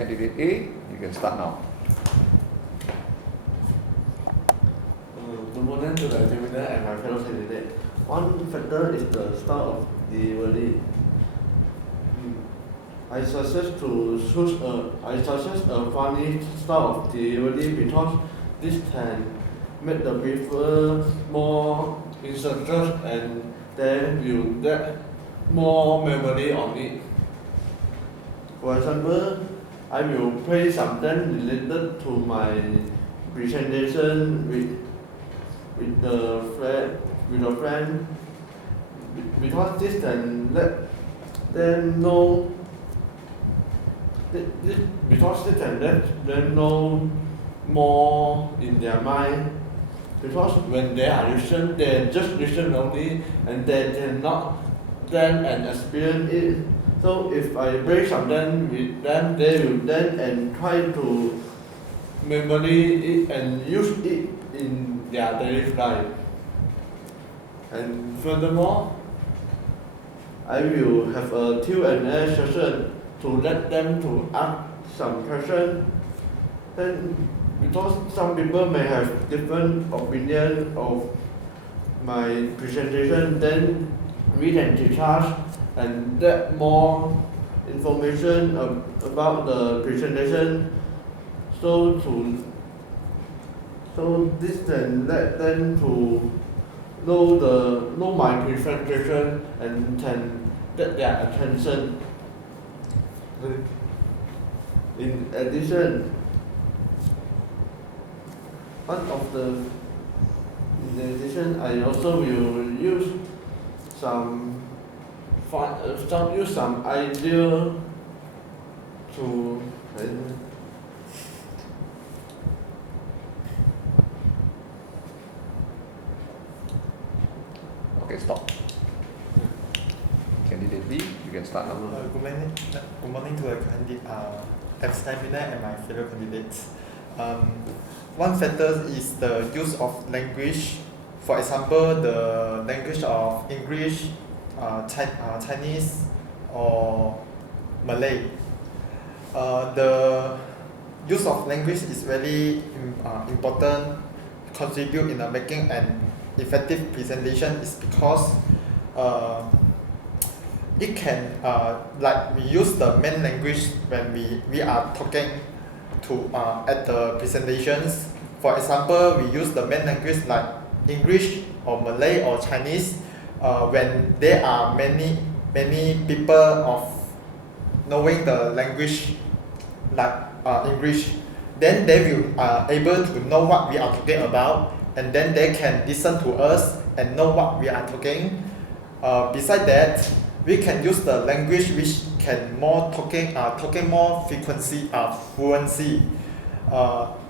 Candidate A, you can start now. Good morning to the examiner and my fellow candidate. One factor is the start of delivery. I suggest a funny style of delivery because this can make the viewer more interested and they will get more memory on it. For example, I will play something related to my presentation with a friend because this can let them know because they can let them know more in their mind. Because when they are listen, they just listen only and they cannot then and experience it. So if I play something with them, they will then and try to memory it and use it in their daily life. And furthermore, I will have a Q&A session to let them to ask some questions. Then, because some people may have different opinion of my presentation, then we can discuss and get more information about the presentation. So this can let them to know my presentation and can get their attention. In addition, I also will use some idea to Okay, stop. Candidate B, you can start now. Good morning to the examiner and my fellow candidates. One factor is the use of language. For example, the language of English, Chinese, or Malay. The use of language is very important. Contribute in making an effective presentation is because it can like we use the main language when we are talking to at the presentations. For example, we use the main language like English or Malay or Chinese when there are many people of knowing the language like English, then they will able to know what we are talking about, and then they can listen to us and know what we are talking. Besides that, we can use the language which can more talking more fluency.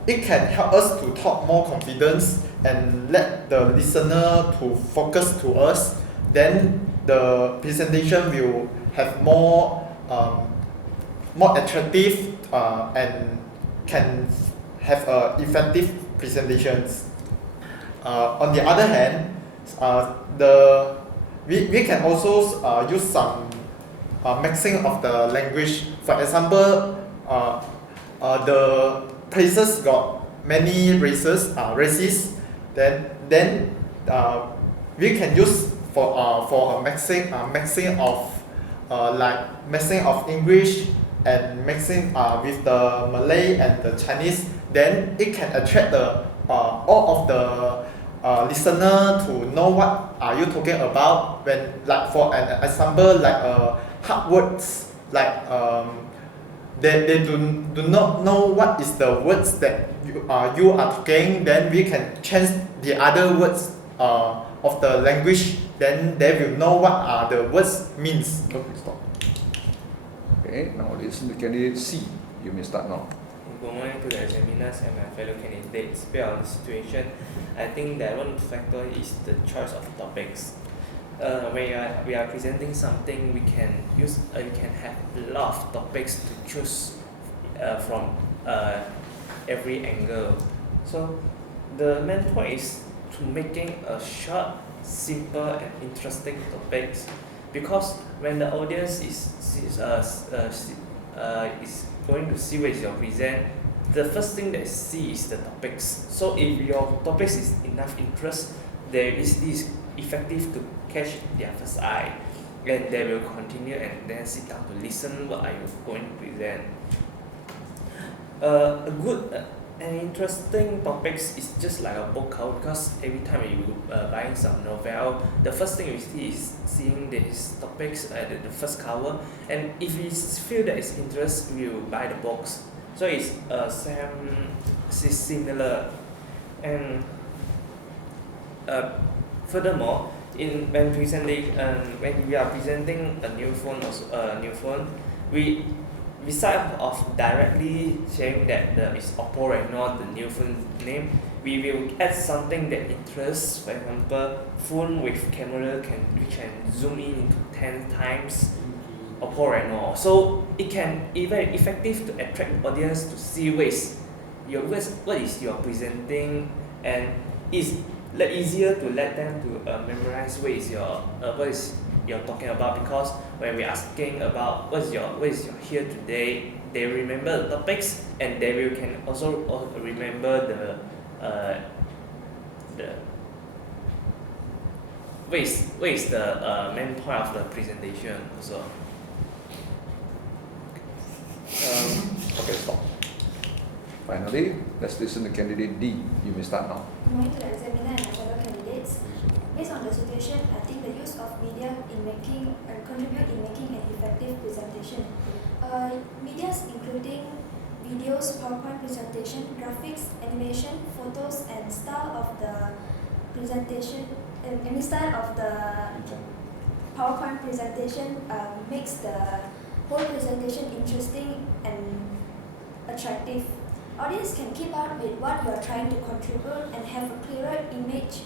It can help us to talk more confidence and let the listener to focus to us. Then the presentation will have more attractive and can have effective presentations. On the other hand, we can also use some mixing of the language. For example, the places got many races, then we can use for a mixing of like mixing of English and mixing with the Malay and the Chinese. Then it can attract the all of the listener to know what are you talking about. When, like for an example, like hard words, like they do not know what is the words that you are talking. Then we can change the other words of the language. Then they will know what are the words means. Okay, stop. Okay, now listen to candidate C. You may start now. Good morning to the examiners and my fellow candidates. Based on the situation, I think that one factor is the choice of topics. When we are presenting something, we can have a lot of topics to choose from every angle. So the main point is to making a short, simple and interesting topics, because when the audience is going to see what is your present, the first thing they see is the topics. So if your topics is enough interest, there is this effective to catch their first eye, and they will continue and then sit down to listen what are you going to present. A good and interesting topics is just like a book cover, because every time you buying some novel, the first thing you see is seeing these topics at the first cover, and if we feel that it's interest, we will buy the books. So it's similar, and furthermore, when we are presenting a new phone, we beside of directly saying that it's Oppo right now, the new phone name, we will add something that interests. For example, phone with camera we can zoom in into 10 times Oppo right now. So it can even effective to attract audience to see what is your presenting, and it's easier to let them to memorize what is you're talking about, because when we're asking about what is your here today, they remember the topics, and they will can also remember the what is the main point of the presentation also. Okay, stop. Finally, let's listen to candidate D. You may start now. Good morning to the examiner and my fellow candidates. Based on the situation, I think the use of media contribute in making an effective presentation. Medias including videos, PowerPoint presentation, graphics, animation, photos, and style of the presentation. Any style of the PowerPoint presentation makes the whole presentation interesting and attractive. Audience can keep up with what you are trying to contribute and have a clearer image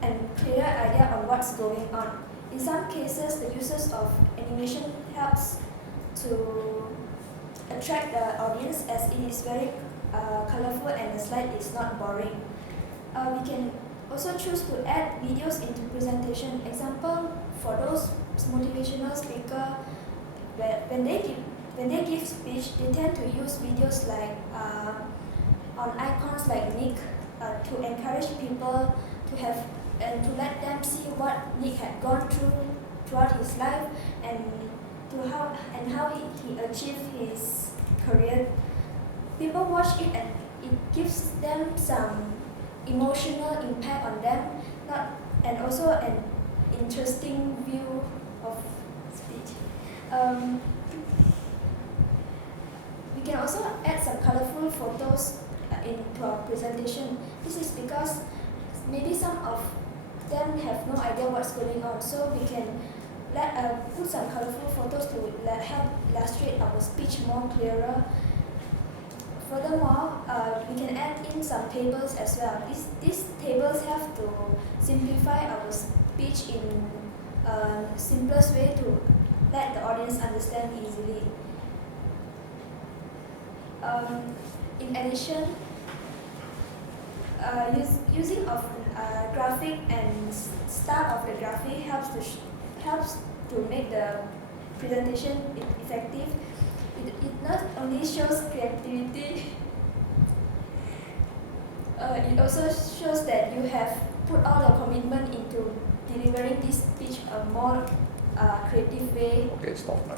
and clearer idea on what's going on. In some cases, the uses of animation helps to attract the audience, as it is very colorful and the slide is not boring. We can also choose to add videos into presentation. Example, for those motivational speaker, when they give speech, they tend to use videos like on icons like Nick to encourage people to have and to let them see what Nick had gone through throughout his life, and how he achieved his career. People watch it and it gives them some emotional impact on them, and also an interesting view of speech. We can also add some colorful photos into our presentation. This is because maybe some of them have no idea what's going on, so we can put some colorful photos to help illustrate our speech more clearer. Furthermore, we can add in some tables as well. These tables have to simplify our speech in simplest way to let the audience understand easily. In addition, using of graphic and style of the graphic helps to make the presentation effective. It not only shows creativity, it also shows that you have put all your commitment into delivering this speech a more creative way. Okay, stop now.